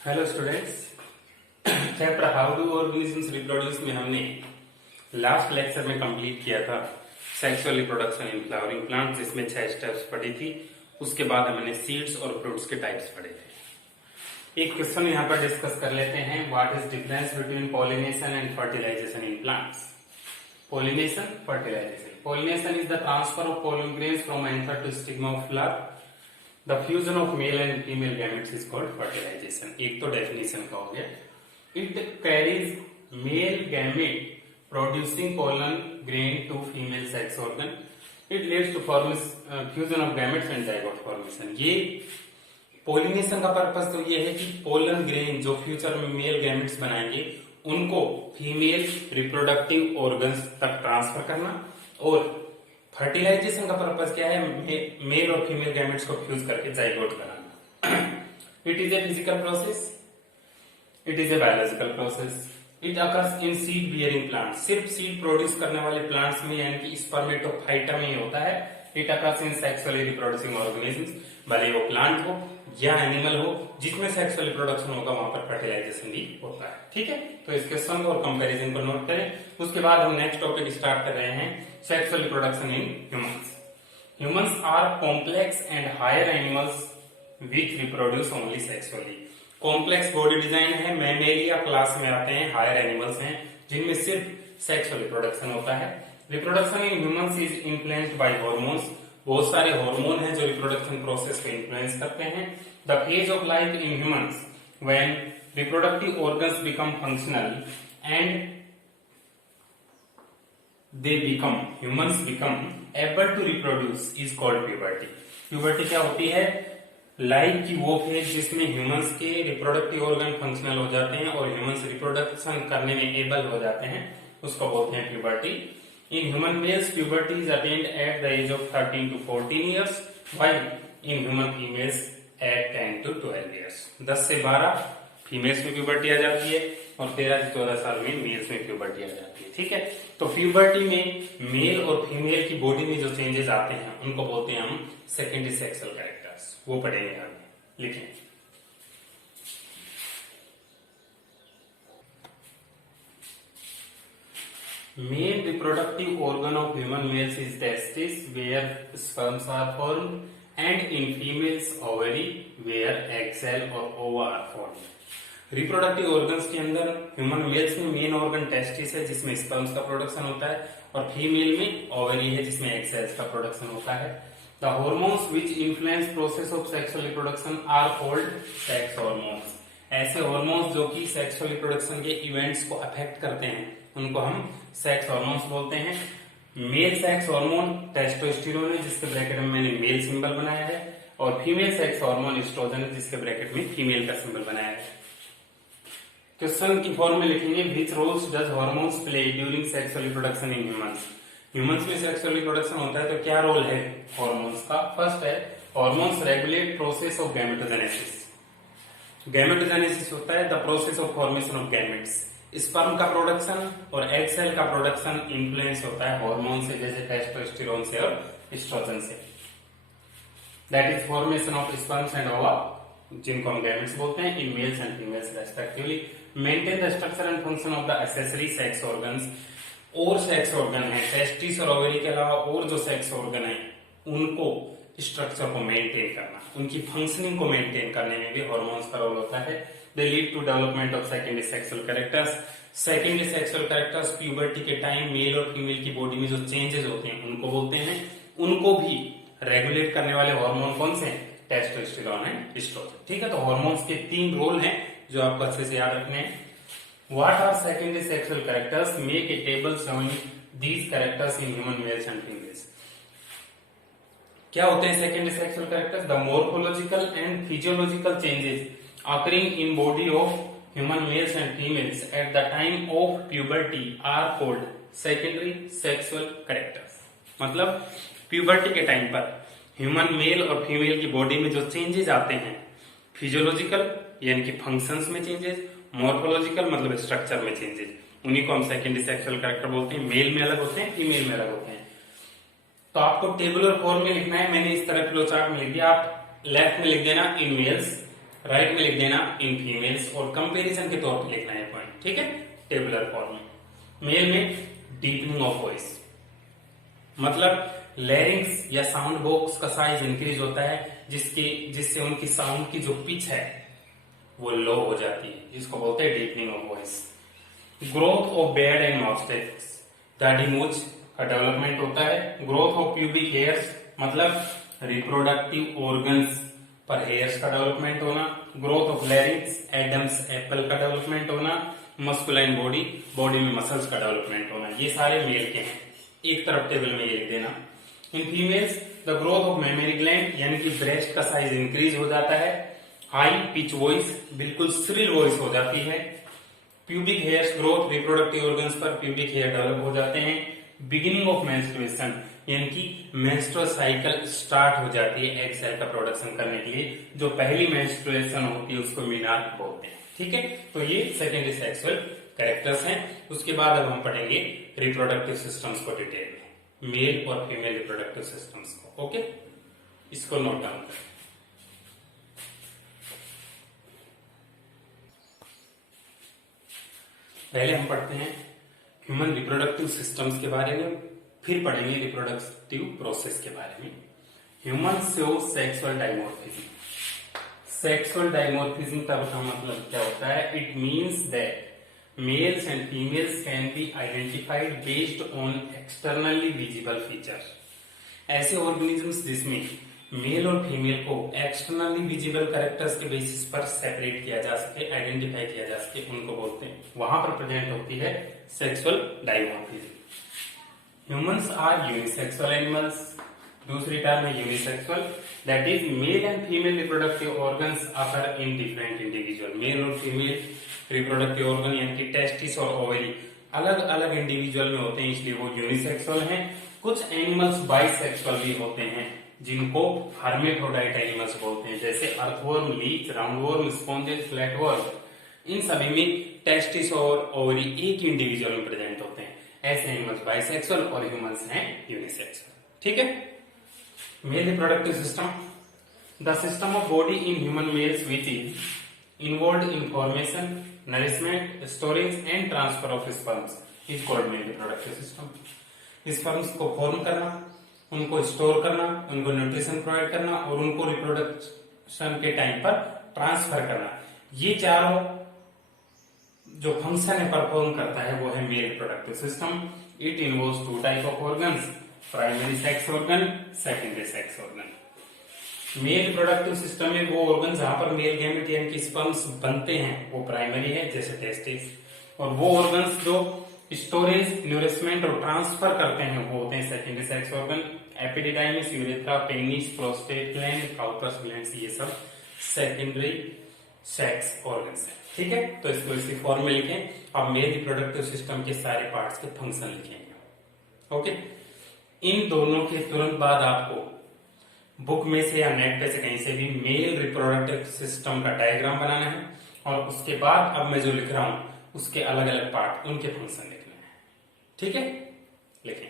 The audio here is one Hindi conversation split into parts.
Hello students, chapter how do organisms reproduce में हमने लास्ट लेक्चर में कंप्लीट किया था sexual reproduction in flowering plants, जिसमें 6 स्टेप्स पढ़ी थी। उसके बाद हमने सीड्स और फ्रूट्स के टाइप्स पढ़े थे। एक क्वेश्चन यहाँ पर डिस्कस कर लेते हैं। What is difference between pollination and fertilisation in plants? Pollination, fertilisation. Pollination is the transfer of pollen grains from anther to stigma of flower. The fusion of male and female gametes is called fertilization. एक तो डेफिनेशन का हो गया। It carries male gamete producing pollen grain to female sex organ. It leads to fusion of gametes and zygote formation. ये पोलिनेशन का पर्पस तो ये है कि पोलन ग्रेन जो फ्यूचर में मेल गैमेट्स बनाएंगे उनको फीमेल रिप्रोडक्टिव ऑर्गन्स तक ट्रांसफर करना, और फर्टिलाइजेशन का पर्पस क्या है? मेल और फीमेल गैमेट्स को फ्यूज करके zygote banana. It is a physical process, it is a biological process. It occurs in seed bearing plant. सिर्फ सीड प्रोड्यूस करने वाले प्लांट्स में यानी कि स्पर्मेटोफाइटा में ही होता है। It occurs in sexually reproducing organisms, भले वो प्लांट हो या एनिमल हो, जिसमें सेक्सुअल रिप्रोडक्शन होगा वहां पर फर्टिलाइजेशन भी होता है। ठीक है, तो इस क्वेश्चन और कंपैरिजन को नोट करें। उसके बाद हम नेक्स्ट टॉपिक स्टार्ट कर रहे हैं, sexual reproduction in humans. Humans are complex and higher animals which reproduce only sexually. Complex body design है, मैमेलिया क्लास में आते हैं, हायर एनिमल्स हैं जिनमें सिर्फ सेक्सुअल रिप्रोडक्शन होता है। Reproduction in humans is influenced by hormones. बहुत सारे हार्मोन हैं जो रिप्रोडक्शन प्रोसेस को इन्फ्लुएंस करते हैं। The phase of life in humans when reproductive organs become functional and humans become able to reproduce is called puberty. Puberty क्या होती है? लाइफ की वो फेज जिसमें ह्यूमंस के रिप्रोडक्टिव ऑर्गन फंक्शनल हो जाते हैं और ह्यूमंस रिप्रोडक्शन करने में एबल हो जाते हैं, उसको बोलते हैं puberty. In human males puberty is attained at the age of 13 to 14 years, while in human females at 10 to 12 years। 10 से 12 फीमेल्स में प्यूबर्टी आ जाती है और 13 से 14 साल में मेल्स में प्यूबर्टी आ जाती है। ठीक है, तो प्यूबर्टी में मेल और फीमेल की बॉडी में जो चेंजेस आते हैं उनको बोलते हैं हम सेकेंडरी सेक्सुअल कैरेक्टर्स। वो पढ़ेंगे आगे, लिखें। Main reproductive organ of human males is testis, where sperms are formed, and in females ovary, where egg cell or ova are formed. Reproductive organs के अंदर ह्यूमन मेल्स में मेन ऑर्गन टेस्टिस है जिसमें स्पर्म्स का प्रोडक्शन होता है, और फीमेल में ओवरी है जिसमें एग सेल्स का प्रोडक्शन होता है। The hormones which influence process of sexual reproduction are called sex hormones. ऐसे हार्मोन्स जो कि सेक्सुअल रिप्रोडक्शन के इवेंट्स को अफेक्ट करते हैं उनको हम सेक्स हार्मोन्स बोलते हैं। मेल सेक्स हार्मोन टेस्टोस्टेरोन है जिसके ब्रैकेट में मैंने मेल सिंबल बनाया है, और फीमेल सेक्स हार्मोन एस्ट्रोजन है जिसके ब्रैकेट में फीमेल का सिंबल बनाया है। क्वेश्चन की फॉर्म में लिखेंगे, which roles does hormones play during sexual reproduction in humans. Humans में सेक्सुअल रिप्रोडक्शन होता है तो क्या रोल है हार्मोन्स का? फर्स्ट है, hormones regulate process of gametogenesis. Gametogenesis होता है the process of formation of gametes. Sperm का प्रोडक्शन और एग सेल का प्रोडक्शन इन्फ्लुएंस होता है हार्मोन से, जैसे टेस्टोस्टेरोन से और एस्ट्रोजन से। That is formation of sperms and ओवा, जिनको हम गैमेट्स बोलते हैं, in males and females respectively. Maintain the structure and function of the accessory sex organs. और सेक्स ऑर्गन है टेस्टिस और ओवरी के अलावा और जो सेक्स ऑर्गन है उनको स्ट्रक्चर को मेंटेन करना, उनकी फंक्शनिंग को मेंटेन करने में भी हार्मोन्स का रोल होता है। They lead to development of secondary sexual characters. Secondary sexual characters puberty के टाइम मेल और फीमेल की बॉडी में जो चेंजेस होते हैं उनको बोलते हैं। उनको भी रेगुलेट करने वाले हार्मोन कौन से हैं? टेस्टोस्टेरोन है, एस्ट्रोजन। ठीक है, तो हार्मोन्स के 3 रोल हैं जो आपको अच्छे से याद रखने हैं। What are secondary sexual characters? Make a table showing these characters in human males and females. क्या होते हैं secondary sexual characters? The morphological and physiological changes occurring in body of human males and females at the time of puberty are called secondary sexual characters। मतलब प्यूबर्टी के टाइम पर ह्यूमन मेल और फीमेल की बॉडी में जो चेंजेस आते हैं, फिजियोलॉजिकल यानी कि फंक्शंस में चेंजेस, मॉर्फोलॉजिकल मतलब स्ट्रक्चर में चेंजेस, उन्हीं को हम सेकेंडरी सेक्सुअल कैरेक्टर बोलते हैं। मेल में अलग होते हैं, फीमेल में अलग होते हैं। तो आपको टेबुलर फॉर्म में लिखना है, मैंने इस तरह फ्लो चार्ट में लिख दिया। आप लेफ्ट में लिख देना इन मेल्स राइट में लिख देना इन फीमेल्स और कंपैरिजन के तौर पे लिखना है पॉइंट, ठीक है, टेबुलर फॉर्म में। मेल में डीपनिंग ऑफ वॉइस, मतलब लैरिंग्स या साउंड बॉक्स का साइज इंक्रीज होता है जिससे उनकी साउंड की जो पिच है वो लो हो जाती है, जिसको बोलते हैं deepening of voice. Growth of Baird and moustache, दाढ़ी मूंछ का डेवलपमेंट होता है। ग्रोथ ऑफ प्यूबिक हेयर्स, मतलब रिप्रोडक्टिव ऑर्गन्स पर हेयर्स का डेवलपमेंट होना। ग्रोथ ऑफ लैरिंग्स, एडम्स एप्पल का डेवलपमेंट होना। मस्कुलाइन बॉडी, बॉडी में मसल्स का डेवलपमेंट होना। ये सारे मेल के हैं, एक तरफ टेबल में ये लिख देना। In females the growth of mammary gland, यानी कि ब्रेस्ट का साइज इंक्रीज हो जाता है। हाई पिच वॉइस, बिल्कुल श्रिल वॉइस हो जाती है। Pubic hairs growth, reproductive organs पर प्यूबिक हेयर डेवलप हो जाते हैं। बिगिनिंग ऑफ मेंस्ट्रुएशन, यानी कि मेंस्ट्रुअल साइकिल स्टार्ट हो जाती है एग सेल का प्रोडक्शन करने के लिए। जो पहली मेंस्ट्रुएशन होती है उसको मीनार्क बोलते हैं, ठीक है। तो ये सेकेंडरी सेक्सुअल कैरेक्टर्स हैं। उसके बाद अब हम पढ़ेंगे रिप्रोडक्टिव सिस्टम्स को डिटेल में, मेल और फीमेल रिप्रोडक्टिव सिस्टम्स को, ओके। इसको नोट डाउन करें। पहले हम पढ़ते हैं ह्यूमन रिप्रोडक्टिव सिस्टम्स के बारे में, फिर पढ़ेंगे रिप्रोडक्टिव प्रोसेस के बारे में। Human show sexual dimorphism. Sexual dimorphism का मतलब क्या होता है? It means that males and females can be identified based on externally visible features. ऐसे ऑर्गेनिजम्स जिसमें मेल और फीमेल को एक्सटर्नली विजिबल कैरेक्टर्स के बेसिस पर सेपरेट किया जा सके, आइडेंटिफाई किया जा सके, उनको बोलते हैं, वहां पर प्रेजेंट होती है sexual dimorphism. Humans are unisexual animals. दूसरी टर्म है unisexual, that is male and female reproductive organs occur in different individual. Male और फीमेल रिप्रोडक्टिव ऑर्गन यानी कि टेस्टिस और ओवरी अलग अलग इंडिविजुअल में होते हैं, इसलिए वो यूनिसेक्सुअल हैं। कुछ एनिमल्स बाइसेक्सुअल भी होते हैं जिनको हर्मेफ्रोडाइट एनिमल्स बोलते हैं, जैसे earthworm, leech, roundworm, sponges, flatworm. इन सभी में टेस्टिस और ओवरी एक इंडिविजुअल में प्रेजेंट होते हैं। ऐसे एनिमल्स बाइसेक्सुअल और ह्यूमंस हैं यूनिसेक्सुअल, ठीक है। Male reproductive system, the system of body in human mails which is involved in formation, nourishment, storage and transfer of sperms is called male reproductive system. Sperms को फॉर्म करना, उनको स्टोर करना, उनको न्यूट्रिशन प्रोवाइड करना और उनको रिप्रोडक्शन के टाइम पर ट्रांसफर करना, ये चारों जो फंक्शन है परफॉर्म करता है वो है male reproductive system. It involves two type of organs, primary sex organ, secondary sex organ. Male reproductive system में वो ऑर्गन जहां पर मेल गैमेट यानी कि स्पर्म्स बनते हैं वो प्राइमरी है, जैसे टेस्टिस, और वो ऑर्गन्स जो स्टोरेज, न्यूरिशमेंट और ट्रांसफर करते हैं वो होते हैं secondary sex organ. Epididymis, urethra, penis, prostate gland, काउपस gland, ये सब सेकेंडरी सेक्स ऑर्गन्स है, ठीक है। तो इसको इसी फॉर्म में लिखें। अब मेल रिप्रोडक्टिव सिस्टम के सारे पार्ट्स के फंक्शन लिखेंगे, ओके। इन दोनों के तुरंत बाद आपको बुक में से या नेट पे से कहीं से भी मेल रिप्रोडक्टिव सिस्टम का डायग्राम बनाना है और उसके बाद अब मैं जो लिख रहा हूं उसके अलग अलग पार्ट, उनके फंक्शन लिखने हैं, ठीक है। लिखें।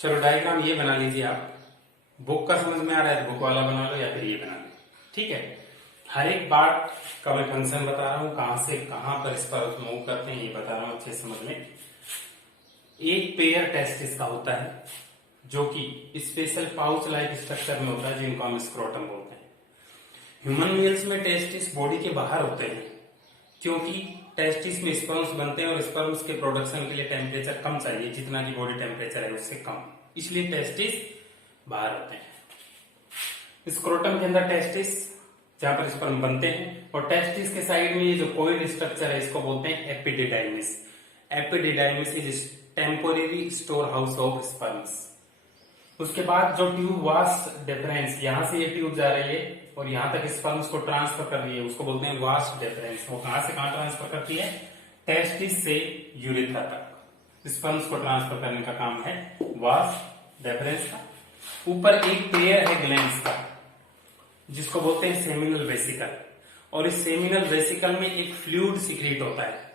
चलो डायग्राम ये बना लीजिए आप। बुक का समझ में आ रहा है तो बुक वाला बना लो या फिर ये बना लो, ठीक है। हर एक पार्ट का मैं फंक्शन बता रहा हूं, कहां से कहां पर इस पर मूव करते हैं ये बता रहा हूं, अच्छे समझ लें। एक पेयर टेस्टिस का होता है जो कि स्पेशल पाउच लाइक स्ट्रक्चर में होता है, जिनको हम स्क्रोटम बोलते हैं। ह्यूमन मेल्स में टेस्टिस बॉडी के बाहर होते हैं क्योंकि टेस्टिस में स्पर्म्स बनते हैं और स्पर्म्स के प्रोडक्शन के लिए टेम्परेचर कम चाहिए, जितना की बॉडी टेम्परेचर है उससे कम, इसलिए टेस्टिस बाहर होते हैं। स्क्रोटम के अंदर टेस्टिस जहां पर स्पर्म बनते हैं और टेस्टिस के साइड में ये जो कोइल स्ट्रक्चर है इसको बोलते हैं epididymis. Epididymis is temporary store house of sperms. उसके बाद जो ट्यूब वास डिफरेंस, यहां से ये ट्यूब जा रही है और यहां तक स्पर्म्स को ट्रांसफर कर रही है, उसको बोलते हैं वास डिफरेंस। वो कहां से कहां ट्रांसफर करती है? टेस्टिस से यूरेथ्रा तक स्पर्म्स को ट्रांसफर करने का काम है वास डिफरेंस का। ऊपर एक पेयर है ग्लैंड्स का जिसको बोलते हैं सेमिनल वेसिकल, और इस सेमिनल वेसिकल में एक फ्लूइड सीक्रेट होता है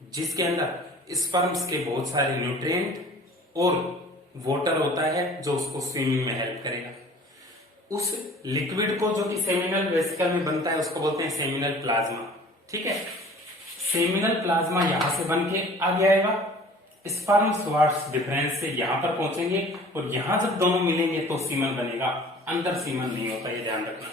जिसके अंदर स्पर्म्स के बहुत सारे न्यूट्रिएंट और वाटर होता है जो उसको स्विमिंग में हेल्प करेगा। उस लिक्विड को जो कि सेमिनल वेसिकल में बनता है उसको बोलते हैं सेमिनल प्लाज्मा। ठीक है, सेमिनल प्लाज्मा यहां से बन के आगे आएगा, स्पर्म स्वार्ट्स डिफरेंस से यहां पर पहुंचेंगे और यहां जब दोनों मिलेंगे तो सीमन बनेगा, अंदर सीमन नहीं होता, ये ध्यान रखना।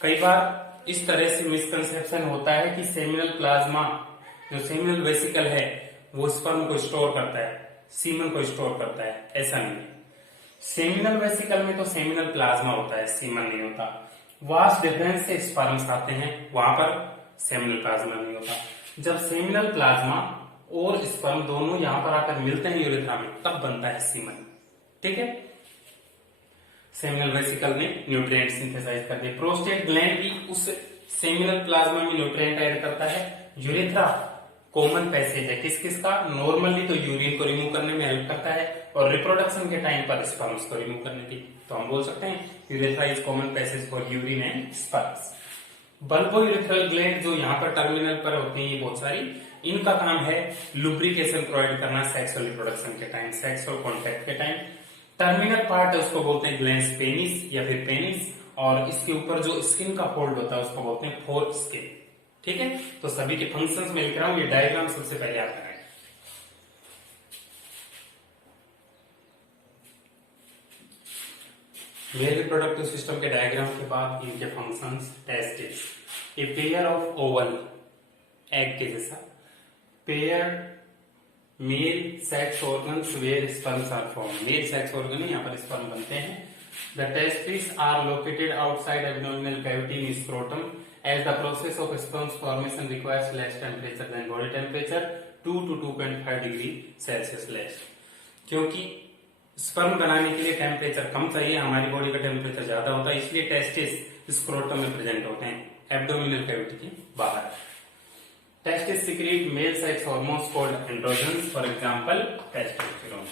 कई बार इस तरह से मिसकंसेप्शन होता है कि सेमिनल प्लाज्मा जो सेमिनल वेसिकल है वो स्पर्म को स्टोर करता है, सीमन को स्टोर करता है, ऐसा नहीं। सेमिनल वेसिकल में तो सेमिनल प्लाज्मा होता है, सीमन नहीं होता। वास्ट डिफरेंस से स्पर्म्स आते हैं, वहां पर सेमिनल प्लाज्मा नहीं होता। जब सेमिनल प्लाज्मा और स्पर्म दोनों यहां पर आकर मिलते हैं यूरेथ्रा में, तब बनता है सीमन। ठीक है, सेमिनल वेसिकल में न्यूट्रिएंट सिंथेसाइज करते हैं। प्रोस्टेट ग्लैंड भी उस सेमिनल प्लाज्मा में न्यूट्रिएंट ऐड करता है। यूरेथ्रा कॉमन पैसेज है किस किस का, नॉर्मली तो यूरिन को रिमूव करने में हेल्प करता है और रिप्रोडक्शन के टाइम पर स्पर्म्स को रिमूव करने की, तो हम बोल सकते हैं urethra is common passage for urine and sperms. Bulbo urethral gland जो यहाँ पर टर्मिनल पर होती है, ये बहुत सारी, इनका काम है लुब्रिकेशन प्रोवाइड करना सेक्सुअल रिप्रोडक्शन के टाइम, सेक्सुअल कॉन्टेक्ट के टाइम। टर्मिनल पार्ट है उसको बोलते हैं ग्लैंड्स पेनिस या फिर पेनिस, और इसके ऊपर जो स्किन का फोल्ड होता है उसको बोलते हैं फोर स्किन। ठीक है, तो सभी के फंक्शंस में लिख रहा हूं, ये डायग्राम सबसे पहले आता है। मेल रिप्रोडक्टिव सिस्टम के डायग्राम के बाद इनके functions. Testis, a pair of oval egg के जैसा pair male sex organs where sperms are form. Male sex organ है, यहाँ पर स्पर्म बनते हैं। The testis are located outside abdominal cavity in scrotum as the process of sperms formation requires less temperature than body temperature 2 to 2.5 degree Celsius less. क्योंकि स्पर्म बनाने के लिए टेम्परेचर कम चाहिए, हमारी बॉडी का टेम्परेचर ज्यादा होता है, इसलिए टेस्टिस स्क्रोटम में प्रेजेंट होते हैं एब्डोमिनल कैविटी के बाहर। Testis secrete male sex hormones called androgens, for example testosterone.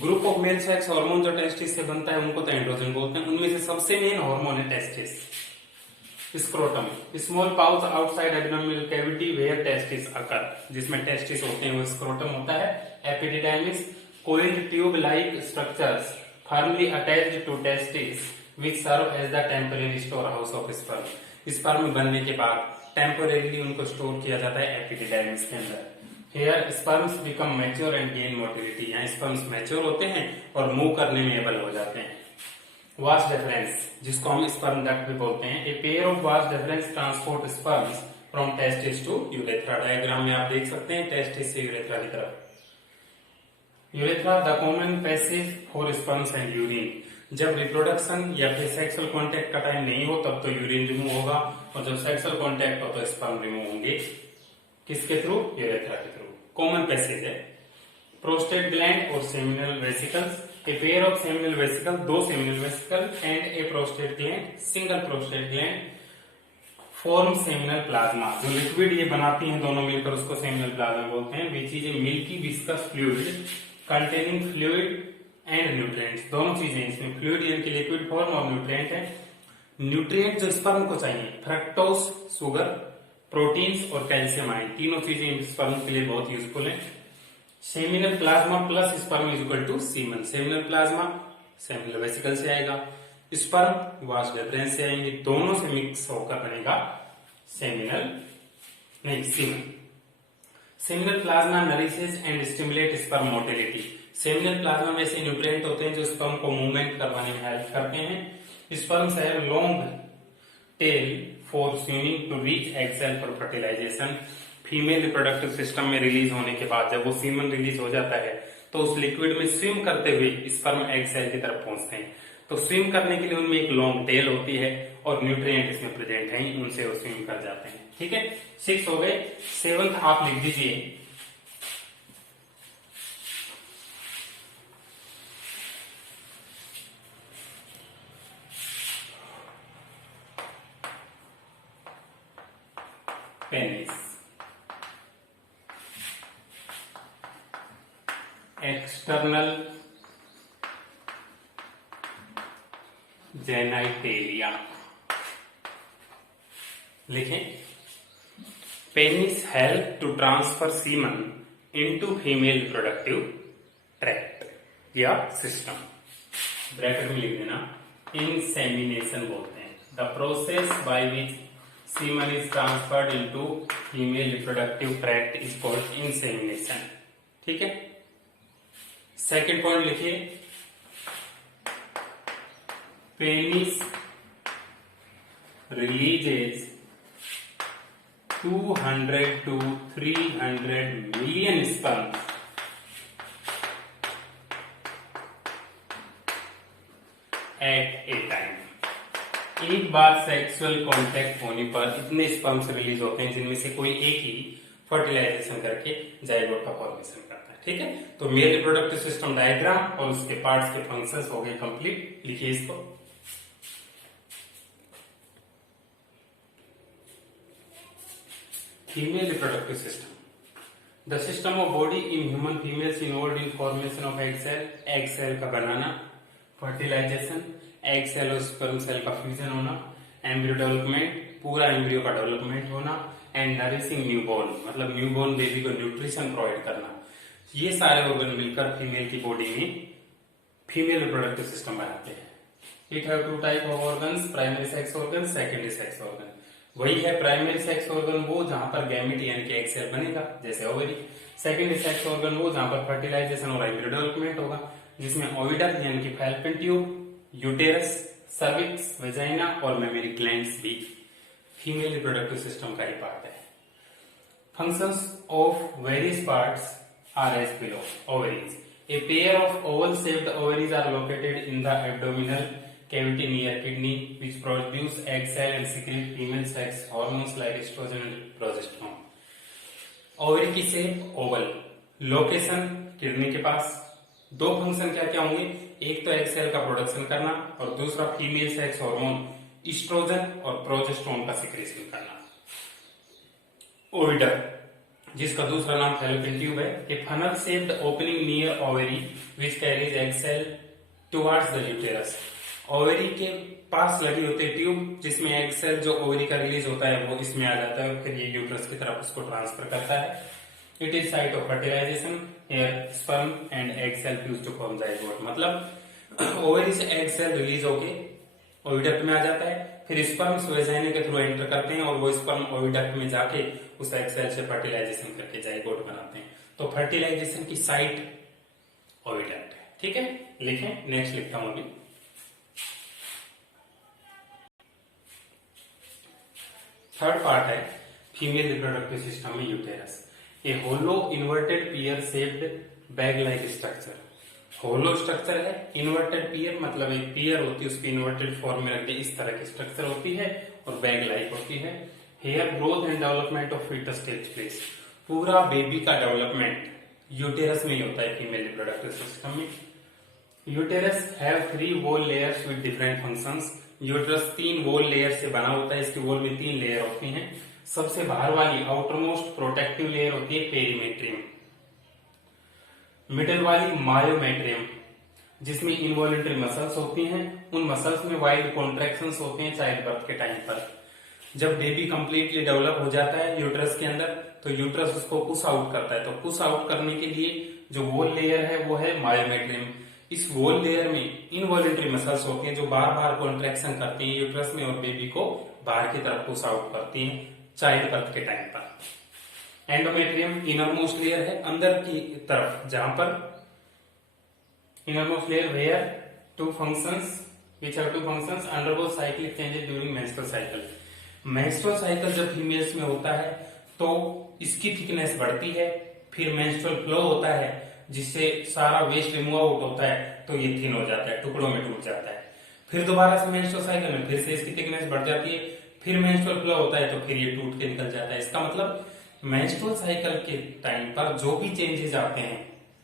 Group of male sex hormone जो टेस्टिस से बनता है उनको तो एंड्रोजन बोलते हैं। उनमें से सबसे मेन हार्मोन है testis. Scrotum, small pouch outside abdominal cavity where testis occur, जिसमें टेस्टिस होते हैं वो स्क्रोटम होता है। Epididymis, coiled tube like structures firmly attached to testis which serve as the temporary store house of sperm. Sperm बनने के बाद टेम्परेरीली उनको स्टोर किया जाता है एपिडिडाइमिस के अंदर। Here sperms become mature and gain motility, यहाँ स्पर्म्स मैच्योर होते हैं और मूव करने में एबल हो जाते हैं। वास्ट डिफरेंस, जिसको हम स्पर्म डक्ट भी बोलते हैं, a pair of vas deferens transport sperms from testis to urethra. Diagram में आप देख सकते हैं टेस्टिस से यूरेथ्रा की तरफ। Urethra the common passage for sperms and urine. जब रिप्रोडक्शन या फिर सेक्सुअल कांटेक्ट का टाइम नहीं हो तब तो यूरिन रिमूव होगा, और जब सेक्सुअल कांटेक्ट हो तो स्पर्म रिमूव होंगे। किसके थ्रू? यूरेथ्रा के थ्रू। कॉमन पैसेज है। प्रोस्टेट ग्लैंड और seminal vesicles, a pair of seminal vesicle, दो seminal vesicle and a prostate gland, single prostate gland form seminal plasma. जो लिक्विड ये बनाती हैं दोनों मिलकर उसको सेमिनल प्लाज्मा बोलते हैं। Which is a milky viscous fluid containing fluid and nutrients. दोनों चीजें इसमें, फ्लूइड यानी कि लिक्विड फॉर्म और न्यूट्रिएंट है। न्यूट्रिएंट जो स्पर्म को चाहिए, फ्रक्टोज शुगर, प्रोटीन्स और कैल्शियम आयन, तीनों चीजें स्पर्म के लिए बहुत यूजफुल है। Seminal plasma plus sperm is equal to semen. Seminal plasma seminal vesicle से आएगा, स्पर्म वास्ट डिफरेंस से आएंगे, दोनों से मिक्स होकर बनेगा semen. Seminal plasma nourishes and stimulate sperm motility. Seminal plasma में से न्यूट्रिएंट होते हैं जो स्पर्म को मूवमेंट करवाने में हेल्प करते हैं। Sperms have long tail for swimming to reach egg cell for fertilization. Female reproductive system में रिलीज होने के बाद जब वो सीमन रिलीज हो जाता है तो उस लिक्विड में स्विम करते हुए स्पर्म एग सेल की तरफ पहुंचते हैं। तो स्विम करने के लिए उनमें एक लॉन्ग टेल होती है और न्यूट्रिएंट इसमें प्रेजेंट है, उनसे वो स्विम कर जाते हैं। ठीक है, 6 हो गए। 7th आप लिख दीजिए पेनिस। एक्सटर्नल जेनाइटेलिया लिखें। Penis help to transfer semen into female reproductive tract. या सिस्टम, ब्रैकेट में लिख देना, इंसेमिनेशन बोलते हैं। The process by which semen is transferred into female reproductive tract is called insemination. ठीक है, सेकेंड पॉइंट लिखिए, penis releases 200 to 300 million sperm at a time। एक बार सेक्सुअल कांटेक्ट होने पर इतने स्पर्म्स रिलीज होते हैं जिनमें से कोई एक ही फर्टिलाइजेशन करके जाइगोट का फॉर्मेशन करता है। ठीक है, तो मेल रिप्रोडक्टिव सिस्टम डायग्राम और उसके पार्ट्स के फंक्शंस हो गए कंप्लीट। लिखिए इसको, female reproductive system, the system of body in human females involve in formation of egg cell, egg cell का बनाना, फर्टिलाइजेशन, एग सेल और स्पर्म सेल का फ्यूजन होना, एम्ब्रियो डेवलपमेंट, पूरा एम्ब्रियो का डेवलपमेंट होना, एंड नरिशिंग न्यूबॉर्न, मतलब न्यूबॉर्न बेबी को न्यूट्रिशन प्रोवाइड करना। ये सारे ऑर्गन मिलकर फीमेल की बॉडी में फीमेल रिप्रोडक्टिव सिस्टम बनाते हैं। It have two type of organs, primary sex organ, secondary sex organ. वही है प्राइमरी सेक्स ऑर्गन वो जहां पर गैमेट यानी कि एग सेल बनेगा जैसे ओवरी। सेकेंडरी सेक्स ऑर्गन वो जहां पर फर्टिलाइजेशन और एम्ब्रियो डेवलपमेंट होगा, जिसमें ओविडम यानी कि fallopian tube, uterus, cervix, vagina और मेमरी ग्लैंड्स भी फीमेल रिप्रोडक्टिव सिस्टम का ही पार्ट है। Functions of various parts are as below. Ovaries, a pair of oval shaped ovaries are located in the abdominal cavity near kidney, which produce egg cell and secrete female sex hormones like estrogen and progesterone। Ovary की शेप ओवल, लोकेशन किडनी के पास। दो फंक्शन क्या क्या होंगे, एक तो एग सेल का प्रोडक्शन करना और दूसरा फीमेल सेक्स हार्मोन इस्ट्रोजन और प्रोजेस्टेरोन का सिक्रेशन करना। ओविडर, जिसका दूसरा नाम फैलोपियन ट्यूब है, a funnel shaped opening near ovary which carries egg cell towards the uterus. Ovary के पास लगी होती है ट्यूब जिसमें एग सेल जो ओवरी का रिलीज होता है वो इसमें आ जाता है और फिर ये यूटेरस की तरफ उसको ट्रांसफर करता है। It is site of fertilization, here sperm and egg cell fuse to form zygote. मतलब ओवरी से एग सेल रिलीज होके ओविडक्ट में आ जाता है, फिर स्पर्म्स वेजाइना के थ्रू एंटर करते हैं और वो स्पर्म ओविडक्ट में जाके उस एग सेल से फर्टिलाइजेशन करके जाइगोट बनाते हैं। तो फर्टिलाइजेशन की साइट ओविडक्ट है। ठीक है, लिखें, नेक्स्ट लिखता हूं अभी। थर्ड पार्ट है फीमेल रिप्रोडक्टिव सिस्टम में uterus, a hollow inverted pear shaped bag like structure. Hollow structure है, इन्वर्टेड पियर मतलब एक पियर होती है उसकी इन्वर्टेड फॉर्म में रख के इस तरह की स्ट्रक्चर होती है और बैग लाइक होती है। Here growth and development of foetus takes place, पूरा बेबी का डेवलपमेंट यूटेरस में ही होता है फीमेल रिप्रोडक्टिव सिस्टम में। Uterus have 3 wall layers with different functions. Uterus 3 wall layer से बना होता है, इसकी वॉल में 3 लेयर होती हैं। सबसे बाहर वाली आउटरमोस्ट प्रोटेक्टिव लेयर होती है पेरीमेट्रियम, मिडल वाली मायोमेट्रियम जिसमें इनवॉल्यूंटरी मसल्स होती हैं। उन मसल्स में वाइड कॉन्ट्रैक्शंस होते हैं चाइल्ड बर्थ के टाइम पर। जब बेबी कंप्लीटली डेवलप हो जाता है यूट्रस के अंदर तो यूट्रस उसको पुश आउट करता है। तो पुश आउट करने के लिए जो वॉल लेयर है वो है मायोमेट्रियम। इस वॉल लेयर में इनवॉल्यूंटरी मसल्स होती हैं जो बार बार कॉन्ट्रैक्शन करती हैं यूट्रस में और बेबी को बाहर की तरफ पुश आउट करती हैं चाइल्ड बर्थ के टाइम पर। एंडोमेट्रियम इनरमोस्ट लेयर है अंदर की तरफ, जहां पर innermost layer where two functions which have two functions undergo cyclic changes during menstrual cycle. Menstrual cycle जब फीमेल्स में होता है तो इसकी थिकनेस बढ़ती है, फिर मेंस्ट्रुअल फ्लो होता है जिससे सारा वेस्ट रिमूव आउट होता है तो ये थिन हो जाता है, टुकड़ों में टूट जाता है। फिर दोबारा से मेंस्ट्रुअल साइकिल में फिर से इसकी थिकनेस बढ़ जाती है, फिर मेंस्ट्रुअल फ्लो होता है तो फिर ये टूट के निकल जाता है। इसका मतलब मेंस्ट्रुअल साइकिल के टाइम पर जो भी चेंजेस आते हैं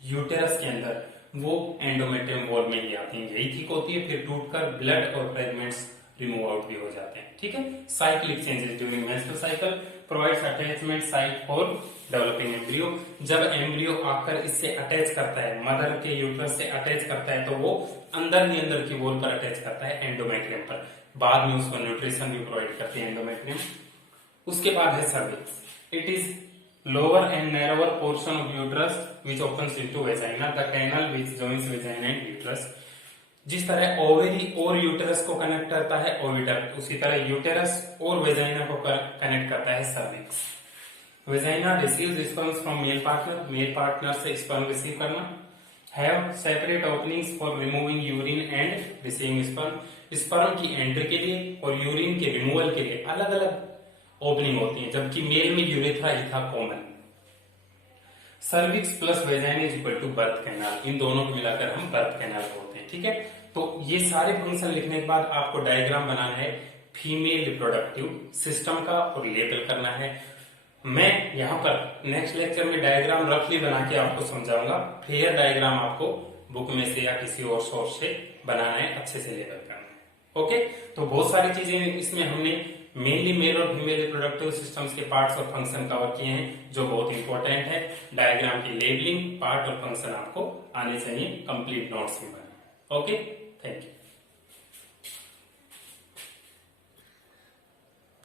यूटेरस के अंदर वो एंडोमेट्रियम वॉल में ही आते हैं, यही ठीक होती है, फिर टूटकर ब्लड और फ्रेगमेंट्स रिमूव आउट भी हो जाते हैं। ठीक है, cyclic changes during menstrual cycle provides attachment site for developing embryo. जब एम्ब्रियो आकर इससे अटैच करता है, मदर के यूट्रस से अटैच करता है तो वो अंदर ही अंदर की वॉल पर अटैच करता है एंडोमेट्रियम पर। बाद में उसको न्यूट्रिशन भी प्रोवाइड करती है एंडोमेट्रियम। उसके बाद है cervix, it is lower and narrower portion of uterus which opens into vagina, the canal which joins vagina and uterus. जिस तरह ओवेरी और यूटेरस को कनेक्ट करता है ओविडक्ट, उसी तरह यूटेरस और वेजाइना को कनेक्ट करता है cervix. Vagina receives sperms from male partner से स्पर्म रिसीव करना. Have separate openings for removing urine and receiving sperm. Sperm की एंट्री के लिए और यूरिन के रिमूवल के लिए अलग अलग ओपनिंग होती है, जबकि मेल में यूरेथ्रा था common. Cervix plus vagina is equal to birth canal. इन दोनों को मिलाकर हम बर्थ कैनाल बोलते हैं. ठीक है, तो ये सारे फंक्शन लिखने के बाद आपको डायग्राम बनाना है फीमेल रिप्रोडक्टिव सिस्टम का और लेबल करना है. मैं यहाँ पर नेक्स्ट लेक्चर में डायग्राम रफली बना के आपको समझाऊंगा. फिर डायग्राम आपको बुक में से या किसी और सोर्स से बनाना है, अच्छे से लेबल करना है. ओके, तो बहुत सारी चीजें इसमें हमने मेनली मेल और फीमेल रिप्रोडक्टिव सिस्टम्स के पार्ट्स और फंक्शन कवर किए हैं, जो बहुत इंपॉर्टेंट है. डायग्राम की लेबलिंग, पार्ट और फंक्शन आपको आने चाहिए कंप्लीट नोट्स में. ओके.